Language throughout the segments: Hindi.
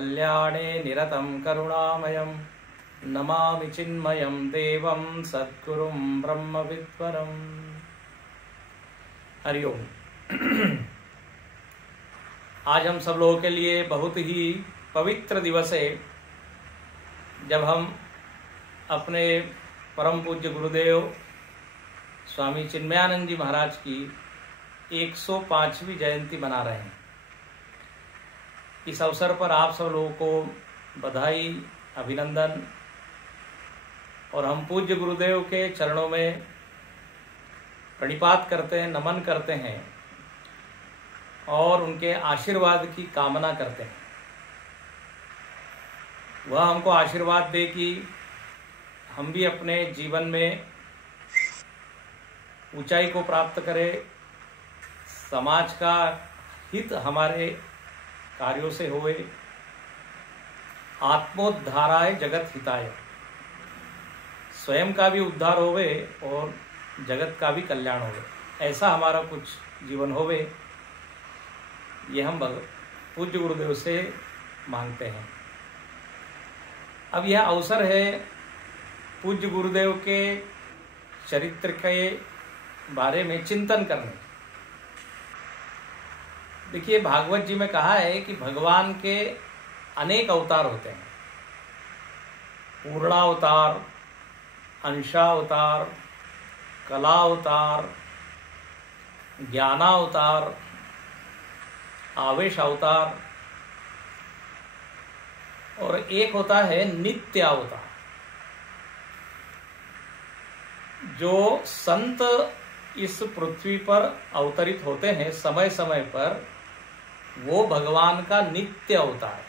कल्याणे निरतं करुणामयं नमामि चिन्मयं देवं सद्गुरुं ब्रह्मविद्वरम्। हरिओम। आज हम सब लोगों के लिए बहुत ही पवित्र दिवस है, जब हम अपने परम पूज्य गुरुदेव स्वामी चिन्मयानंद जी महाराज की 105वीं जयंती मना रहे हैं। इस अवसर पर आप सब लोगों को बधाई, अभिनंदन, और हम पूज्य गुरुदेव के चरणों में प्रणिपात करते हैं, नमन करते हैं और उनके आशीर्वाद की कामना करते हैं। वह हमको आशीर्वाद दे कि हम भी अपने जीवन में ऊंचाई को प्राप्त करें, समाज का हित हमारे कार्यों से होवे, आत्मोद्धाराय जगत हिताय, स्वयं का भी उद्धार होवे और जगत का भी कल्याण होवे, ऐसा हमारा कुछ जीवन होवे, ये हम पूज्य गुरुदेव से मांगते हैं। अब यह अवसर है पूज्य गुरुदेव के चरित्र के बारे में चिंतन करने। देखिए, भागवत जी में कहा है कि भगवान के अनेक अवतार होते हैं। पूर्णावतार, अंशावतार, कलावतार, ज्ञानावतार, आवेश अवतार, और एक होता है नित्य अवतार। जो संत इस पृथ्वी पर अवतरित होते हैं समय समय पर, वो भगवान का नित्य अवतार है।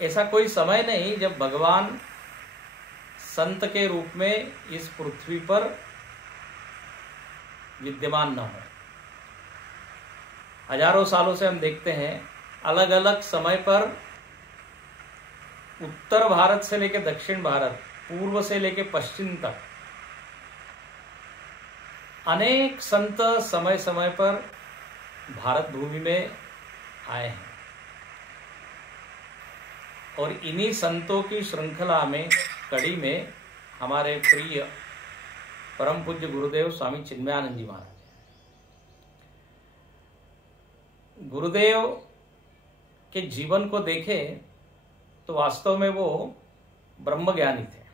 ऐसा कोई समय नहीं जब भगवान संत के रूप में इस पृथ्वी पर विद्यमान न हो। हजारों सालों से हम देखते हैं, अलग अलग समय पर उत्तर भारत से लेकर दक्षिण भारत, पूर्व से लेकर पश्चिम तक अनेक संत समय समय पर भारत भूमि में आए हैं। और इन्हीं संतों की श्रृंखला में, कड़ी में, हमारे प्रिय परम पूज्य गुरुदेव स्वामी चिन्मयानंद जी महाराज। गुरुदेव के जीवन को देखें तो वास्तव में वो ब्रह्मज्ञानी थे।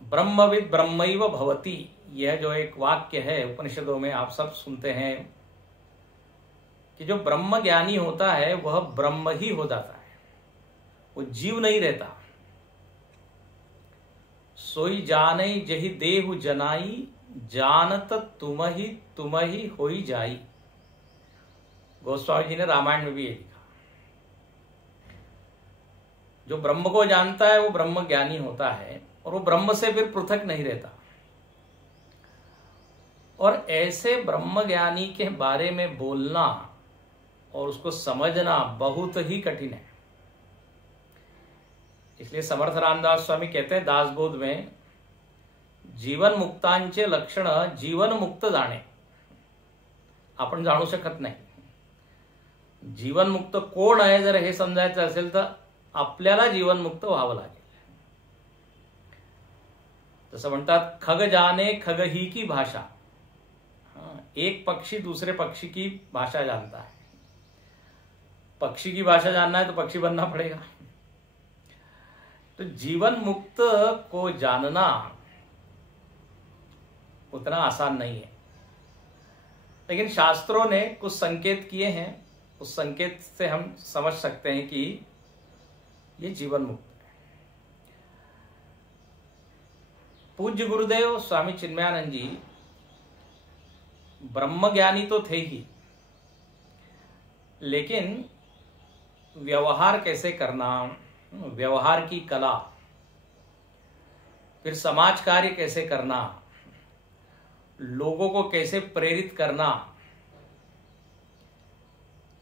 ब्रह्मविद ब्रह्मैव भवति, यह जो एक वाक्य है उपनिषदों में आप सब सुनते हैं कि जो ब्रह्म ज्ञानी होता है वह ब्रह्म ही हो जाता है, वो जीव नहीं रहता। सोई जाने जही देहु जनाई, जानत तुम ही होई जाई। गोस्वामी जी ने रामायण में भी ये लिखा। जो ब्रह्म को जानता है वो ब्रह्म ज्ञानी होता है, और वो ब्रह्म से फिर पृथक नहीं रहता। और ऐसे ब्रह्म ज्ञानी के बारे में बोलना और उसको समझना बहुत ही कठिन है। इसलिए समर्थ रामदास स्वामी कहते हैं दासबोध में, जीवन मुक्तांचे लक्षण जीवन मुक्त जाणे। आपण जाणू शकत नाही जीवन मुक्त कोण आहे। जर हे समजायचं असेल तर आपल्याला जीवन मुक्त व्हावं लागेल। जसं म्हणतात, खग जाने खग ही की भाषा। एक पक्षी दूसरे पक्षी की भाषा जानता है। पक्षी की भाषा जानना है तो पक्षी बनना पड़ेगा। तो जीवन मुक्त को जानना उतना आसान नहीं है, लेकिन शास्त्रों ने कुछ संकेत किए हैं। उस संकेत से हम समझ सकते हैं कि ये जीवन मुक्त है। पूज्य गुरुदेव स्वामी चिन्मयानंद जी ब्रह्मज्ञानी तो थे ही, लेकिन व्यवहार कैसे करना, व्यवहार की कला, फिर समाज कार्य कैसे करना, लोगों को कैसे प्रेरित करना,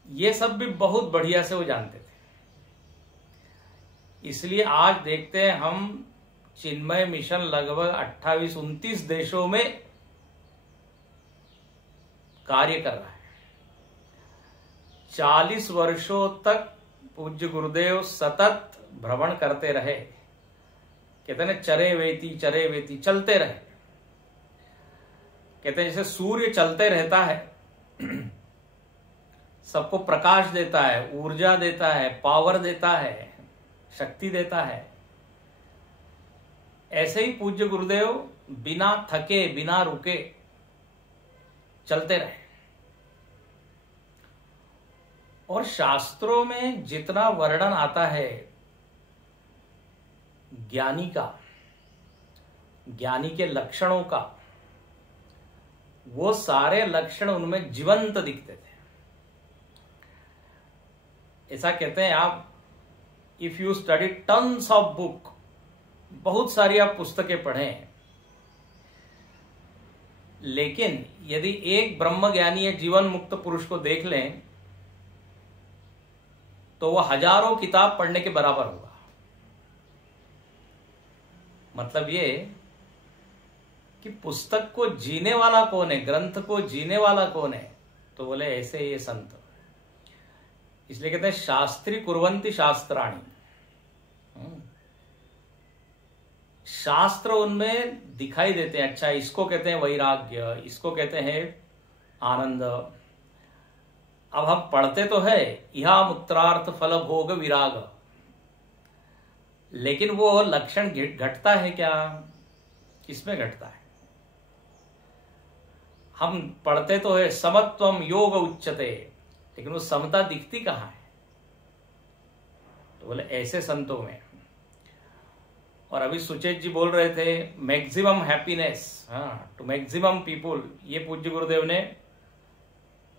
ये सब भी बहुत बढ़िया से वो जानते थे। इसलिए आज देखते हैं हम चिन्मय मिशन लगभग 28-29 देशों में कार्य कर रहा है। 40 वर्षों तक पूज्य गुरुदेव सतत भ्रमण करते रहे। कहते हैं चरे वेती चलते रहे। कहते हैं जैसे सूर्य चलते रहता है, सबको प्रकाश देता है, ऊर्जा देता है, पावर देता है, शक्ति देता है, ऐसे ही पूज्य गुरुदेव बिना थके बिना रुके चलते रहे। और शास्त्रों में जितना वर्णन आता है ज्ञानी का, ज्ञानी के लक्षणों का, वो सारे लक्षण उनमें जीवंत दिखते थे। ऐसा कहते हैं आप, if you study tons of book, बहुत सारी आप पुस्तकें पढ़ें, लेकिन यदि एक ब्रह्म ज्ञानी या जीवन मुक्त पुरुष को देख लें तो वह हजारों किताब पढ़ने के बराबर होगा। मतलब ये कि पुस्तक को जीने वाला कौन है, ग्रंथ को जीने वाला कौन है, तो बोले ऐसे ये संत। इसलिए कहते हैं शास्त्री कुर्वन्ति शास्त्राणि, शास्त्र उनमें दिखाई देते हैं। अच्छा, इसको कहते हैं वैराग्य, इसको कहते हैं आनंद। अब हम पढ़ते तो है इहा मुक्त्रार्थ फल भोग विराग, लेकिन वो लक्षण घटता है क्या, किसमें घटता है? हम पढ़ते तो है समत्वम योग उच्चते, लेकिन वो समता दिखती कहां है? तो बोले ऐसे संतों में। और अभी सुचेत जी बोल रहे थे maximum happiness to maximum people, ये पूज्य गुरुदेव ने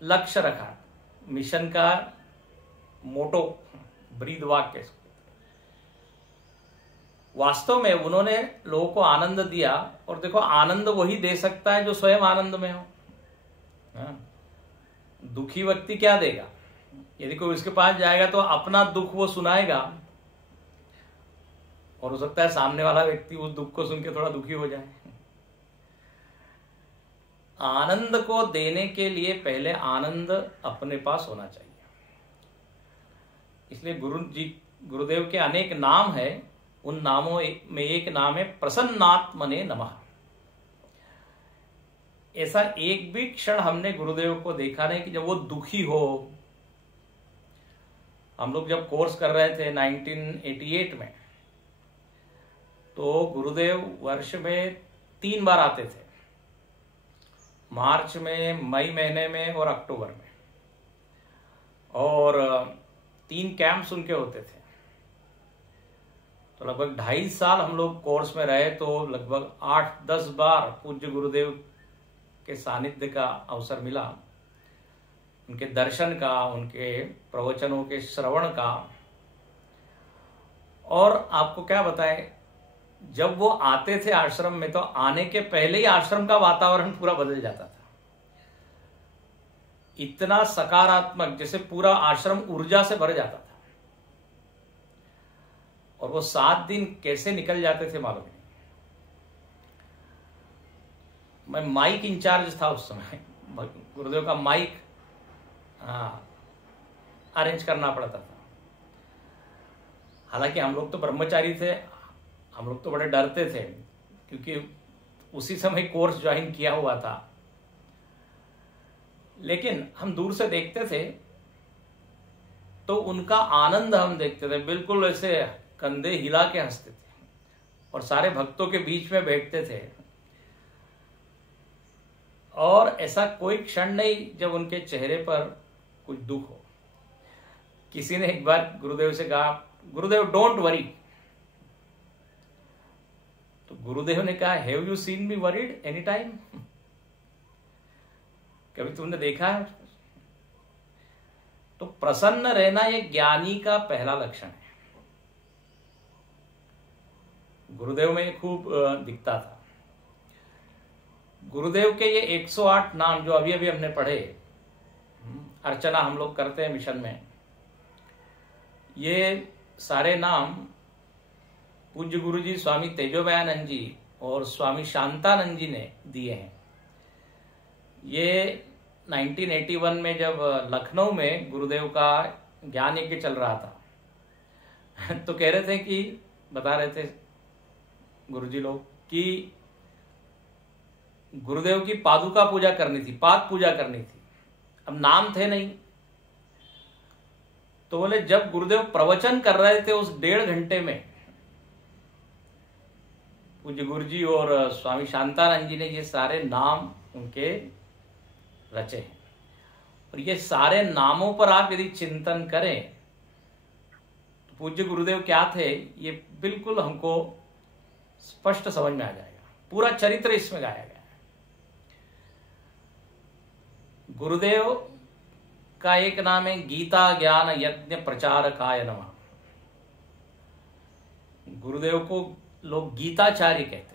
लक्ष्य रखा, मिशन का मोटो, ब्रीद वाक्य। वास्तव में उन्होंने लोगों को आनंद दिया। और देखो, आनंद वही दे सकता है जो स्वयं आनंद में हो। दुखी व्यक्ति क्या देगा? यदि कोई उसके पास जाएगा तो अपना दुख वो सुनाएगा, और हो सकता है सामने वाला व्यक्ति उस दुख को सुन के थोड़ा दुखी हो जाए। आनंद को देने के लिए पहले आनंद अपने पास होना चाहिए। इसलिए गुरुदेव के अनेक नाम है, उन नामों में एक नाम है प्रसन्नात्मने नमः। ऐसा एक भी क्षण हमने गुरुदेव को देखा नहीं कि जब वो दुखी हो। हम लोग जब कोर्स कर रहे थे 1988 में, तो गुरुदेव वर्ष में 3 बार आते थे, मार्च में, मई महीने में और अक्टूबर में। और 3 कैंप्स उनके होते थे। तो लगभग 2.5 साल हम लोग कोर्स में रहे, तो लगभग 8-10 बार पूज्य गुरुदेव के सानिध्य का अवसर मिला, उनके दर्शन का, उनके प्रवचनों के श्रवण का। और आपको क्या बताएं, जब वो आते थे आश्रम में, तो आने के पहले ही आश्रम का वातावरण पूरा बदल जाता था। इतना सकारात्मक, जैसे पूरा आश्रम ऊर्जा से भर जाता था। और वो 7 दिन कैसे निकल जाते थे मालूम नहीं। मैं माइक इंचार्ज था उस समय, गुरुदेव का माइक अरेंज करना पड़ता था। हालांकि हम लोग तो ब्रह्मचारी थे, हम लोग तो बड़े डरते थे, क्योंकि उसी समय कोर्स ज्वाइन किया हुआ था। लेकिन हम दूर से देखते थे तो उनका आनंद हम देखते थे, बिल्कुल ऐसे कंधे हिला के हंसते थे और सारे भक्तों के बीच में बैठते थे। और ऐसा कोई क्षण नहीं जब उनके चेहरे पर कुछ दुख हो। किसी ने एक बार गुरुदेव से कहा, गुरुदेव डोंट वरी। तो गुरुदेव ने कहा, have you seen me worried any time? कभी तुमने देखा है? तो प्रसन्न रहना ये ज्ञानी का पहला लक्षण है। गुरुदेव में खूब दिखता था। गुरुदेव के ये 108 नाम जो अभी अभी हमने पढ़े, अर्चना हम लोग करते हैं मिशन में, ये सारे नाम पूज्य गुरु जी स्वामी तेजोबयानंद जी और स्वामी शांतानंद जी ने दिए हैं। ये 1981 में जब लखनऊ में गुरुदेव का ज्ञान यज्ञ चल रहा था तो कह रहे थे कि बता रहे थे गुरुजी लोग कि गुरुदेव की पादुका पूजा करनी थी, पाद पूजा करनी थी। अब नाम थे नहीं, तो बोले जब गुरुदेव प्रवचन कर रहे थे उस 1.5 घंटे में पूज्य गुरुजी और स्वामी शांतानंद जी ने ये सारे नाम उनके रचे हैं। और ये सारे नामों पर आप यदि चिंतन करें तो पूज्य गुरुदेव क्या थे ये बिल्कुल हमको स्पष्ट समझ में आ जाएगा। पूरा चरित्र इसमें गाया गया है। गुरुदेव का एक नाम है गीता ज्ञान यज्ञ प्रचारकाय नमः। गुरुदेव को लोग गीताचार्य कहते हैं।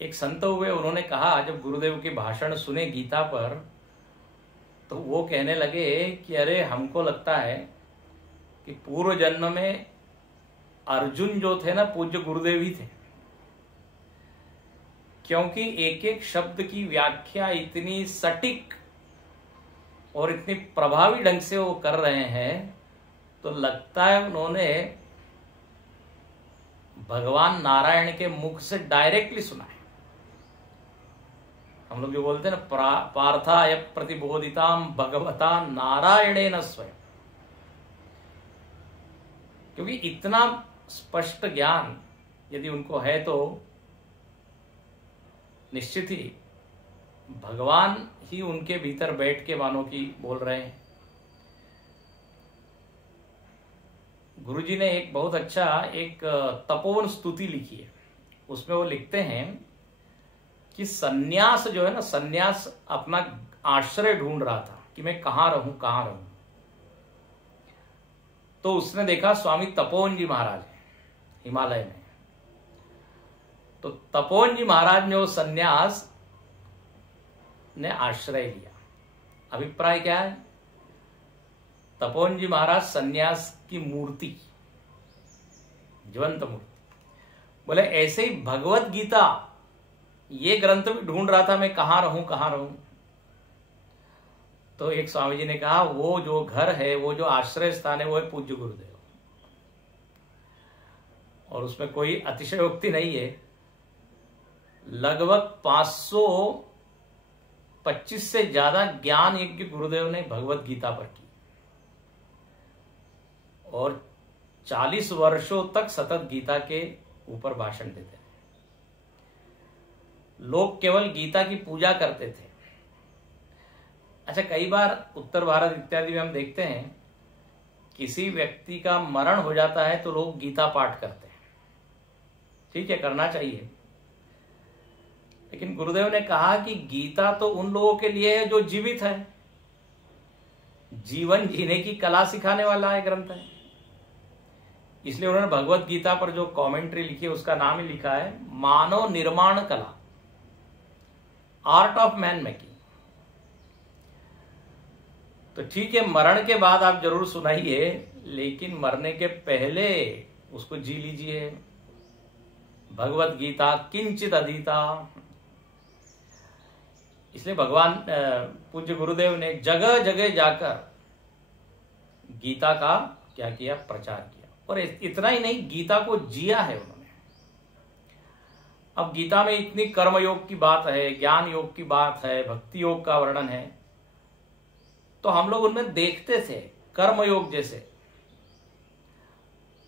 एक संत हुए, उन्होंने कहा जब गुरुदेव के भाषण सुने गीता पर तो वो कहने लगे कि अरे हमको लगता है कि पूर्व जन्म में अर्जुन जो थे ना पूज्य गुरुदेव ही थे, क्योंकि एक एक शब्द की व्याख्या इतनी सटीक और इतनी प्रभावी ढंग से वो कर रहे हैं, तो लगता है उन्होंने भगवान नारायण के मुख से डायरेक्टली सुना है। हम लोग जो बोलते हैं ना पार्थाय प्रतिबोधिताम भगवता नारायणेन स्वयं, क्योंकि इतना स्पष्ट ज्ञान यदि उनको है तो निश्चित ही भगवान ही उनके भीतर बैठ के मानो की बोल रहे हैं। गुरुजी ने एक बहुत अच्छा एक तपोवन स्तुति लिखी है। उसमें वो लिखते हैं कि सन्यास जो है ना, सन्यास अपना आश्रय ढूंढ रहा था कि मैं कहां रहूं कहां रहूं। तो उसने देखा स्वामी तपोवन जी महाराज हिमालय में। तो तपोवन जी महाराज ने वो सन्यास ने आश्रय लिया। अभिप्राय क्या है? तपोवन जी महाराज सन्यास की मूर्ति, जीवंत मूर्ति। बोले ऐसे ही भगवत गीता ये ग्रंथ भी ढूंढ रहा था मैं कहां रहूं कहां रहूं। तो एक स्वामी जी ने कहा वो जो घर है, वो जो आश्रय स्थान है, वो है पूज्य गुरुदेव। और उसमें कोई अतिशयोक्ति नहीं है। लगभग 525 से ज्यादा ज्ञान यज्ञ गुरुदेव ने भगवत गीता पर की और 40 वर्षों तक सतत गीता के ऊपर भाषण देते रहे। लोग केवल गीता की पूजा करते थे। अच्छा, कई बार उत्तर भारत इत्यादि में हम देखते हैं किसी व्यक्ति का मरण हो जाता है तो लोग गीता पाठ करते हैं। ठीक है, करना चाहिए, लेकिन गुरुदेव ने कहा कि गीता तो उन लोगों के लिए है जो जीवित है। जीवन जीने की कला सिखाने वाला है ग्रंथ है। इसलिए उन्होंने भगवत गीता पर जो कमेंट्री लिखी है उसका नाम ही लिखा है मानव निर्माण कला, आर्ट ऑफ मैन मेकिंग। तो ठीक है, मरण के बाद आप जरूर सुनाइए, लेकिन मरने के पहले उसको जी लीजिए। भगवत गीता किंचित अधीता। इसलिए भगवान पूज्य गुरुदेव ने जगह जगह जाकर गीता का क्या किया? प्रचार किया। और इतना ही नहीं, गीता को जिया है उन्होंने। अब गीता में इतनी कर्म योग की बात है, ज्ञान योग की बात है, भक्ति योग का वर्णन है, तो हम लोग उनमें देखते थे कर्मयोग। जैसे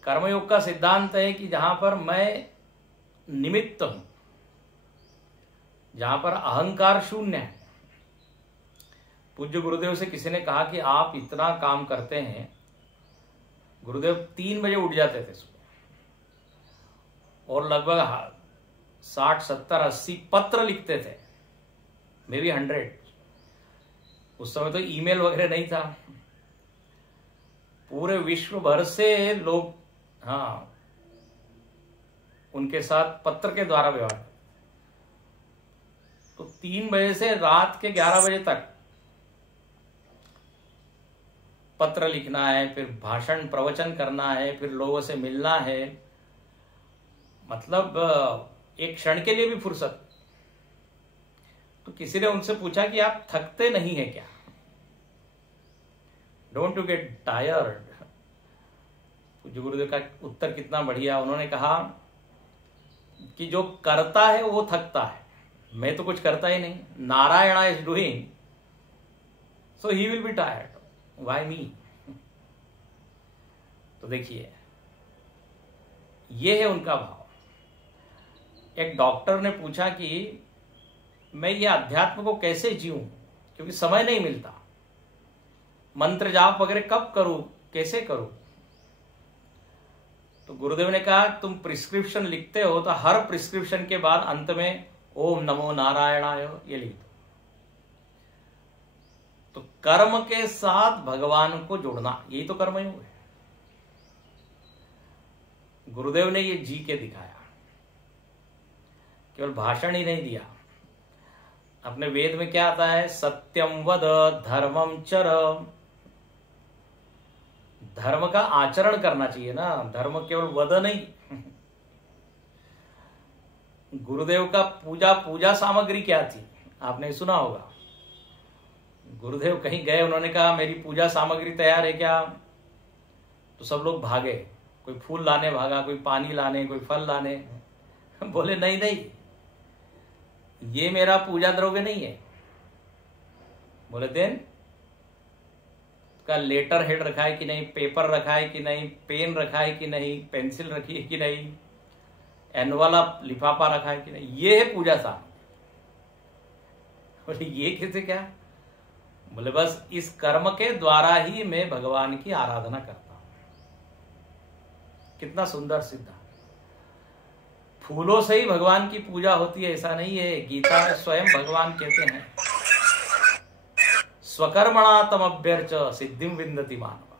कर्मयोग का सिद्धांत है कि जहां पर मैं निमित्त हूं, जहां पर अहंकार शून्य है। पूज्य गुरुदेव से किसी ने कहा कि आप इतना काम करते हैं। गुरुदेव 3 बजे उठ जाते थे सुबह और लगभग 60, 70, 80 पत्र लिखते थे, मे बी 100। उस समय तो ईमेल वगैरह नहीं था। पूरे विश्व भर से लोग उनके साथ पत्र के द्वारा व्यवहार। तो 3 बजे से रात के 11 बजे तक पत्र लिखना है, फिर भाषण प्रवचन करना है, फिर लोगों से मिलना है। मतलब एक क्षण के लिए भी फुर्सत। तो किसी ने उनसे पूछा कि आप थकते नहीं है क्या, डोंट यू गेट टायर्ड। पूज्य गुरुदेव का उत्तर कितना बढ़िया। उन्होंने कहा कि जो करता है वो थकता है, मैं तो कुछ करता ही नहीं। Narayan is doing so he will be tired, why मी। तो देखिए ये है उनका भाव। एक डॉक्टर ने पूछा कि मैं ये अध्यात्म को कैसे जीऊं, क्योंकि समय नहीं मिलता, मंत्र जाप वगैरह कब करूं, कैसे करूं। तो गुरुदेव ने कहा तुम प्रिस्क्रिप्शन लिखते हो तो हर प्रिस्क्रिप्शन के बाद अंत में ओम नमो नारायणाय ये लिख दो। तो कर्म के साथ भगवान को जोड़ना, यही तो कर्मयोग है। गुरुदेव ने ये जी के दिखाया, केवल भाषण ही नहीं दिया। अपने वेद में क्या आता है, सत्यम वद धर्मम चर। धर्म का आचरण करना चाहिए ना, धर्म केवल वद नहीं। गुरुदेव का पूजा सामग्री क्या थी, आपने सुना होगा। गुरुदेव कहीं गए, उन्होंने कहा मेरी पूजा सामग्री तैयार है क्या, तो सब लोग भागे। कोई फूल लाने भागा, कोई पानी लाने, कोई फल लाने। बोले नहीं नहीं, ये मेरा पूजा द्रव्य नहीं है। बोले देन का लेटर हेड रखा है कि नहीं, पेपर रखा है कि नहीं, पेन रखा है कि नहीं, पेंसिल रखी है कि नहीं, एनवलप लिफाफा रखा है कि नहीं, ये है पूजा सामग्री। बोले ये कैसे क्या। बोले बस इस कर्म के द्वारा ही मैं भगवान की आराधना करता हूं। कितना सुंदर सिद्धांत। फूलों से ही भगवान की पूजा होती है ऐसा नहीं है। गीता में स्वयं भगवान कहते हैं स्वकर्मणा तमभ्यर्च सिद्धिम विन्दति मानव,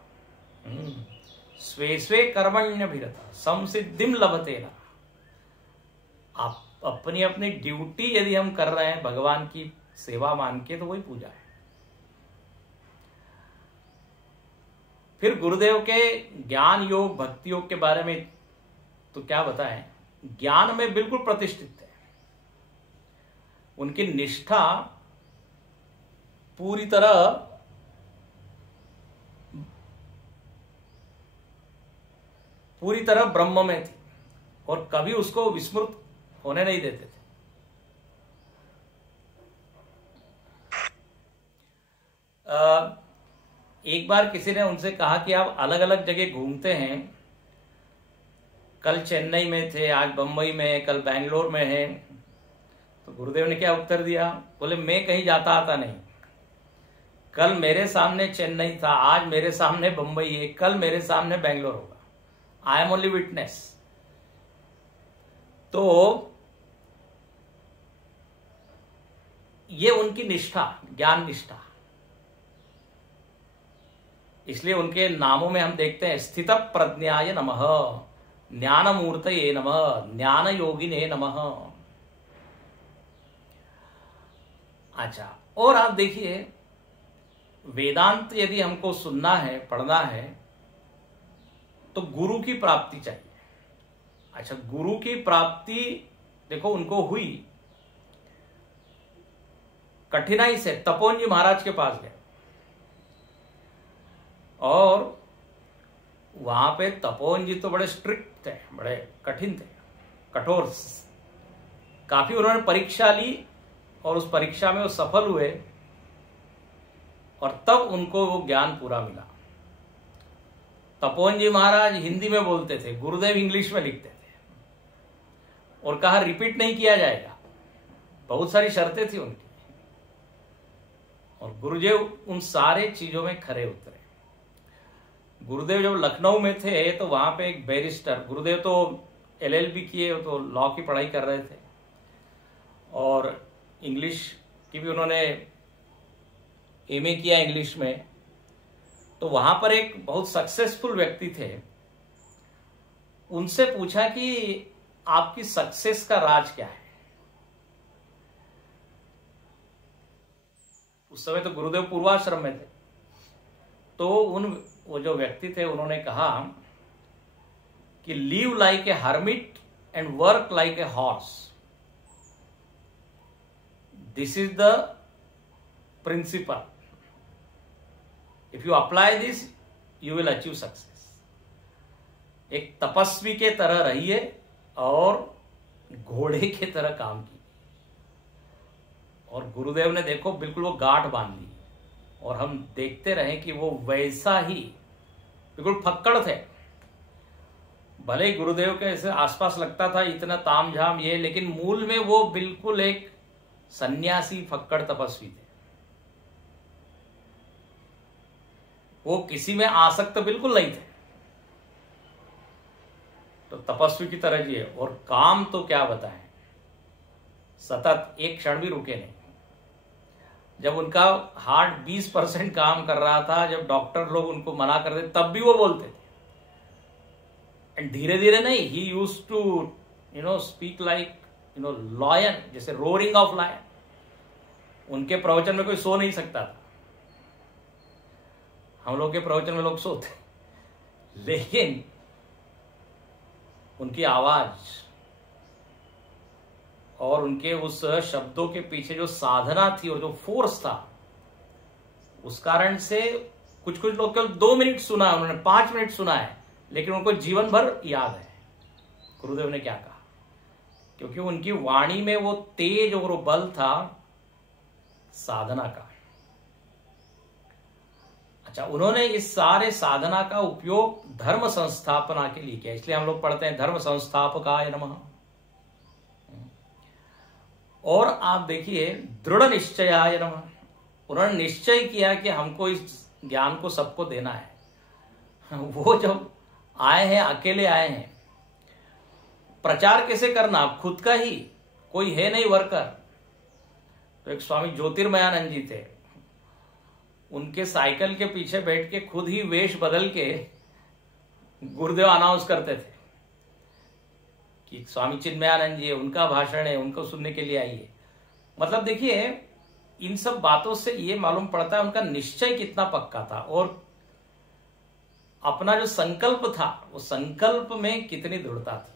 स्वे स्वे कर्मण्यभिरत संसिद्धिम लभते न। आप अपनी अपनी ड्यूटी यदि हम कर रहे हैं भगवान की सेवा मान के, तो वही पूजा है। फिर गुरुदेव के ज्ञान योग भक्ति योग के बारे में तो क्या बताएं, ज्ञान में बिल्कुल प्रतिष्ठित है। उनकी निष्ठा पूरी तरह ब्रह्म में थी और कभी उसको विस्मृत होने नहीं देते थे। एक बार किसी ने उनसे कहा कि आप अलग अलग जगह घूमते हैं, कल चेन्नई में थे, आज बंबई में, कल बेंगलोर में हैं। तो गुरुदेव ने क्या उत्तर दिया, बोले मैं कहीं जाता आता नहीं। कल मेरे सामने चेन्नई था, आज मेरे सामने बंबई है, कल मेरे सामने बेंगलोर होगा। I am only witness. तो ये उनकी निष्ठा, ज्ञान निष्ठा। इसलिए उनके नामों में हम देखते हैं स्थित प्रज्ञाय नमः, ज्ञान मूर्तये नमः, ज्ञान योगिने नमः। अच्छा, और आप देखिए वेदांत यदि हमको सुनना है, पढ़ना है, तो गुरु की प्राप्ति चाहिए। अच्छा, गुरु की प्राप्ति देखो उनको हुई कठिनाई से। तपोवन जी महाराज के पास गए और वहां पे तपोवन जी तो बड़े स्ट्रिक्ट थे, बड़े कठिन थे, कठोर। काफी उन्होंने परीक्षा ली और उस परीक्षा में वो सफल हुए और तब उनको वो ज्ञान पूरा मिला। तपोवन जी महाराज हिंदी में बोलते थे, गुरुदेव इंग्लिश में लिखते थे और कहा रिपीट नहीं किया जाएगा। बहुत सारी शर्तें थी उनकी और गुरुदेव उन सारे चीजों में खरे उतरे। गुरुदेव जब लखनऊ में थे तो वहां पे एक बैरिस्टर, गुरुदेव तो LLB किए, तो लॉ की पढ़ाई कर रहे थे और इंग्लिश की भी उन्होंने MA किया इंग्लिश में। तो वहां पर एक बहुत सक्सेसफुल व्यक्ति थे, उनसे पूछा कि आपकी सक्सेस का राज क्या है। उस समय तो गुरुदेव पूर्वाश्रम में थे। तो वो जो व्यक्ति थे उन्होंने कहा कि live like a hermit and work like a horse. This is the principle, if you apply this you will achieve success. एक तपस्वी के तरह रहिए और घोड़े की तरह काम कीजिए। और गुरुदेव ने देखो बिल्कुल वो गांठ बांध ली, और हम देखते रहे कि वो वैसा ही बिल्कुल फक्कड़ थे। भले ही गुरुदेव के ऐसे आसपास लगता था इतना तामझाम ये, लेकिन मूल में वो बिल्कुल एक सन्यासी फक्कड़ तपस्वी थे। वो किसी में आसक्त बिल्कुल नहीं थे। तो तपस्वी की तरह जिए, और काम तो क्या बताएं, सतत एक क्षण भी रुके नहीं। जब उनका हार्ट 20% काम कर रहा था, जब डॉक्टर लोग उनको मना कर दे तब भी वो बोलते थे। एंड धीरे धीरे नहीं, he used to speak like lion, जैसे रोरिंग ऑफ लायन। उनके प्रवचन में कोई सो नहीं सकता था। हम लोग के प्रवचन में लोग सोते, लेकिन उनकी आवाज और उनके उस शब्दों के पीछे जो साधना थी और जो फोर्स था, उस कारण से कुछ कुछ लोग केवल 2 मिनट सुना है, उन्होंने 5 मिनट सुना है, लेकिन उनको जीवन भर याद है गुरुदेव ने क्या कहा, क्योंकि उनकी वाणी में वो तेज और वो बल था साधना का। अच्छा, उन्होंने इस सारे साधना का उपयोग धर्म संस्थापना के लिए किया, इसलिए हम लोग पढ़ते हैं धर्म संस्थापकाय नमः। और आप देखिए दृढ़ निश्चयाय नमः, उन्होंने निश्चय किया कि हमको इस ज्ञान को सबको देना है। वो जब आए हैं, अकेले आए हैं, प्रचार कैसे करना, खुद का ही कोई है नहीं वर्कर। तो एक स्वामी ज्योतिर्मयानंद जी थे, उनके साइकिल के पीछे बैठ के खुद ही वेश बदल के गुरुदेव अनाउंस करते थे कि स्वामी चिन्मयानंद जी है, उनका भाषण है, उनको सुनने के लिए आइए। मतलब देखिए, इन सब बातों से ये मालूम पड़ता है उनका निश्चय कितना पक्का था, और अपना जो संकल्प था वो संकल्प में कितनी दृढ़ता थी,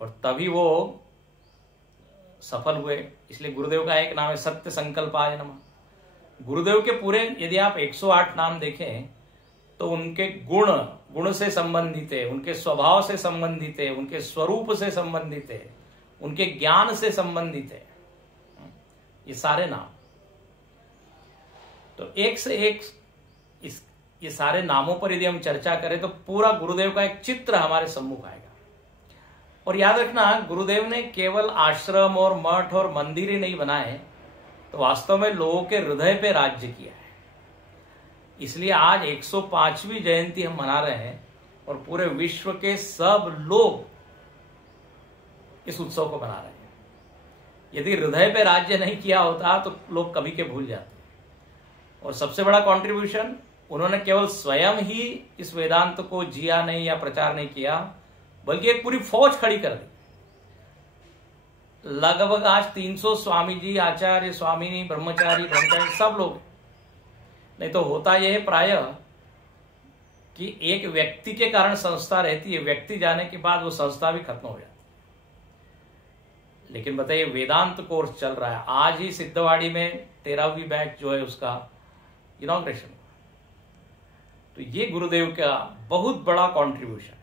और तभी वो सफल हुए। इसलिए गुरुदेव का एक नाम है सत्य संकल्पाय नमः। गुरुदेव के पूरे यदि आप 108 नाम देखें तो उनके गुण से संबंधित है, उनके स्वभाव से संबंधित है, उनके स्वरूप से संबंधित है, उनके ज्ञान से संबंधित है, ये सारे नाम। तो एक से एक ये सारे नामों पर यदि हम चर्चा करें तो पूरा गुरुदेव का एक चित्र हमारे सम्मुख आएगा। और याद रखना, गुरुदेव ने केवल आश्रम और मठ और मंदिर ही नहीं बनाए, तो वास्तव में लोगों के हृदय पे राज्य किया है। इसलिए आज 105वीं जयंती हम मना रहे हैं, और पूरे विश्व के सब लोग इस उत्सव को मना रहे हैं। यदि हृदय पे राज्य नहीं किया होता तो लोग कभी के भूल जाते। और सबसे बड़ा कंट्रीब्यूशन, उन्होंने केवल स्वयं ही इस वेदांत को जिया नहीं या प्रचार नहीं किया, बल्कि एक पूरी फौज खड़ी कर दी। लगभग आज 300 स्वामी जी, आचार्य, स्वामिनी, ब्रह्मचारी, ब्रह्मचारी सब लोग। नहीं तो होता यह है प्राय कि एक व्यक्ति के कारण संस्था रहती है, व्यक्ति जाने के बाद वो संस्था भी खत्म हो जाती है। लेकिन बताइए, वेदांत कोर्स चल रहा है, आज ही सिद्धवाड़ी में 13वीं बैच जो है उसका इनॉग्रेशन। तो ये गुरुदेव का बहुत बड़ा कंट्रीब्यूशन है।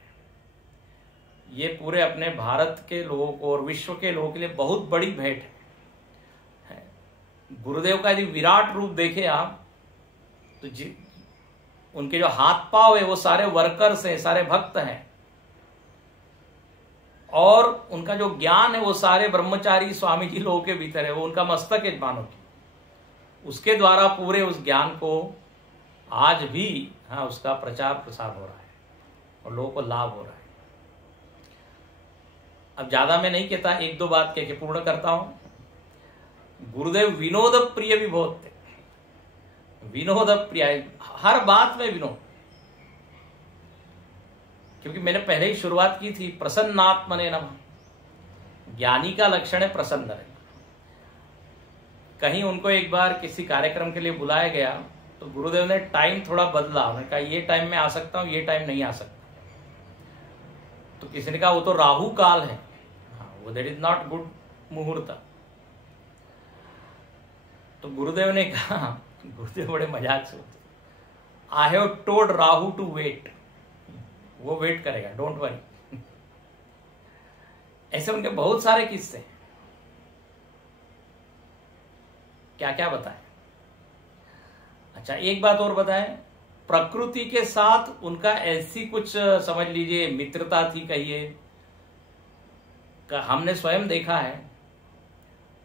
ये पूरे अपने भारत के लोगों को और विश्व के लोगों के लिए बहुत बड़ी भेंट है। गुरुदेव का यदि विराट रूप देखे आप तो उनके जो हाथ पांव है वो सारे वर्कर्स हैं, सारे भक्त हैं, और उनका जो ज्ञान है वो सारे ब्रह्मचारी स्वामी जी लोगों के भीतर है। वो उनका मस्तक है मानो की, उसके द्वारा पूरे उस ज्ञान को आज भी उसका प्रचार प्रसार हो रहा है और लोगों को लाभ हो रहा है। अब ज्यादा मैं नहीं कहता, 1-2 बात कह के पूर्ण करता हूं। गुरुदेव विनोद प्रिय भी बहुत थे, विनोद प्रिय, हर बात में विनोद। क्योंकि मैंने पहले ही शुरुआत की थी, प्रसन्नात्मने नमः। ज्ञानी का लक्षण है प्रसन्न रहना। कहीं उनको एक बार किसी कार्यक्रम के लिए बुलाया गया तो गुरुदेव ने टाइम थोड़ा बदला। उन्होंने कहा ये टाइम में आ सकता हूं, ये टाइम नहीं आ सकता। तो किसी ने कहा वो तो राहु काल है, वो दैट इज नॉट गुड मुहूर्त। तो गुरुदेव ने कहा, गुरुदेव बड़े मजाक से, I have told Rahu to wait, वो वेट करेगा, डोंट वरी। ऐसे उनके बहुत सारे किस्से हैं, क्या क्या बताएं। अच्छा, एक बात और बताएं, प्रकृति के साथ उनका ऐसी कुछ समझ लीजिए मित्रता थी कहिए, हमने स्वयं देखा है,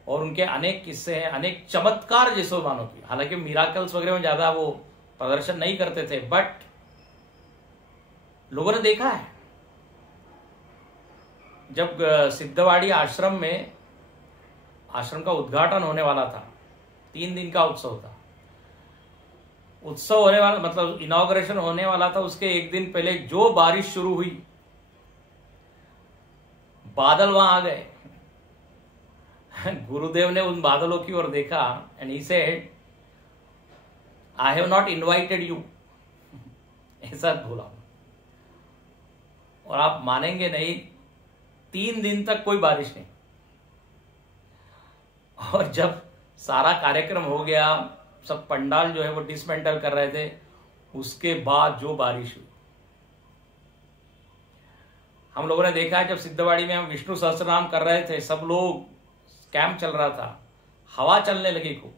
और उनके अनेक किस्से हैं, अनेक चमत्कार जैसे मानो की। हालांकि मिराकल्स वगैरह में ज्यादा वो प्रदर्शन नहीं करते थे, बट लोगों ने देखा है। जब सिद्धवाड़ी आश्रम में, आश्रम का उद्घाटन होने वाला था, 3 दिन का उत्सव था, उत्सव होने वाला मतलब इनॉग्रेशन होने वाला था, उसके एक दिन पहले जो बारिश शुरू हुई, बादल वहां आ गए। गुरुदेव ने उन बादलों की ओर देखा and he said, I have not invited you, ऐसा बोला। और आप मानेंगे नहीं, 3 दिन तक कोई बारिश नहीं। और जब सारा कार्यक्रम हो गया, सब पंडाल जो है वो डिसमेंटल कर रहे थे, उसके बाद जो बारिश हुई, हम लोगों ने देखा है। जब सिद्धवाड़ी में हम विष्णु सहस्त्रनाम कर रहे थे, सब लोग, कैंप चल रहा था, हवा चलने लगी खूब।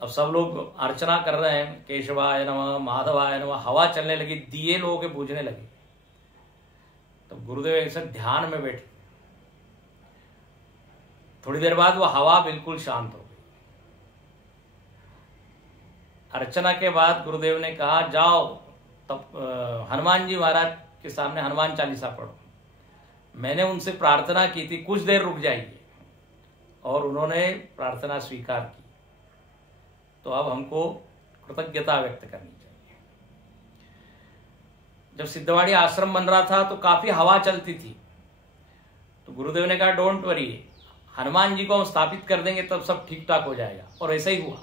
अब सब लोग अर्चना कर रहे हैं, केशवाय नमः, माधवाय नमः, हवा चलने लगी, दिए लोगों के बुझने लगे। तो गुरुदेव ऐसे ध्यान में बैठे, थोड़ी देर बाद वो हवा बिल्कुल शांत हो गई। अर्चना के बाद गुरुदेव ने कहा, जाओ तब हनुमान जी महाराज के सामने हनुमान चालीसा पढ़ो। मैंने उनसे प्रार्थना की थी, कुछ देर रुक जाइए, और उन्होंने प्रार्थना स्वीकार की। तो अब हमको कृतज्ञता व्यक्त करनी चाहिए। जब सिद्धवाड़ी आश्रम बन रहा था तो काफी हवा चलती थी, तो गुरुदेव ने कहा, डोंट वरी, हनुमान जी को हम स्थापित कर देंगे, तब सब ठीक ठाक हो जाएगा। और ऐसा ही हुआ।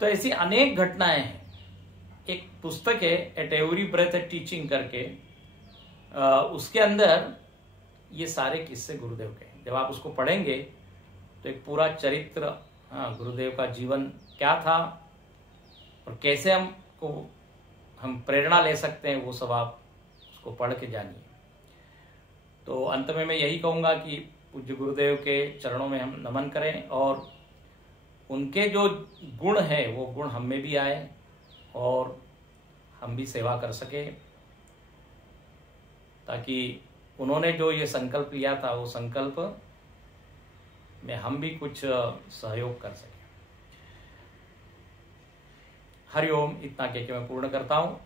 तो ऐसी अनेक घटनाएं हैं। एक पुस्तक है, at every breath a teaching करके, उसके अंदर ये सारे किस्से गुरुदेव के हैं। जब आप उसको पढ़ेंगे तो एक पूरा चरित्र, गुरुदेव का जीवन क्या था और कैसे हम प्रेरणा ले सकते हैं, वो सब आप उसको पढ़ के जानिए। तो अंत में मैं यही कहूँगा कि पूज्य गुरुदेव के चरणों में हम नमन करें, और उनके जो गुण हैं वो गुण हम में भी आए, और हम भी सेवा कर सके, ताकि उन्होंने जो ये संकल्प लिया था, वो संकल्प में हम भी कुछ सहयोग कर सके। हरिओम। इतना कह के मैं पूर्ण करता हूँ।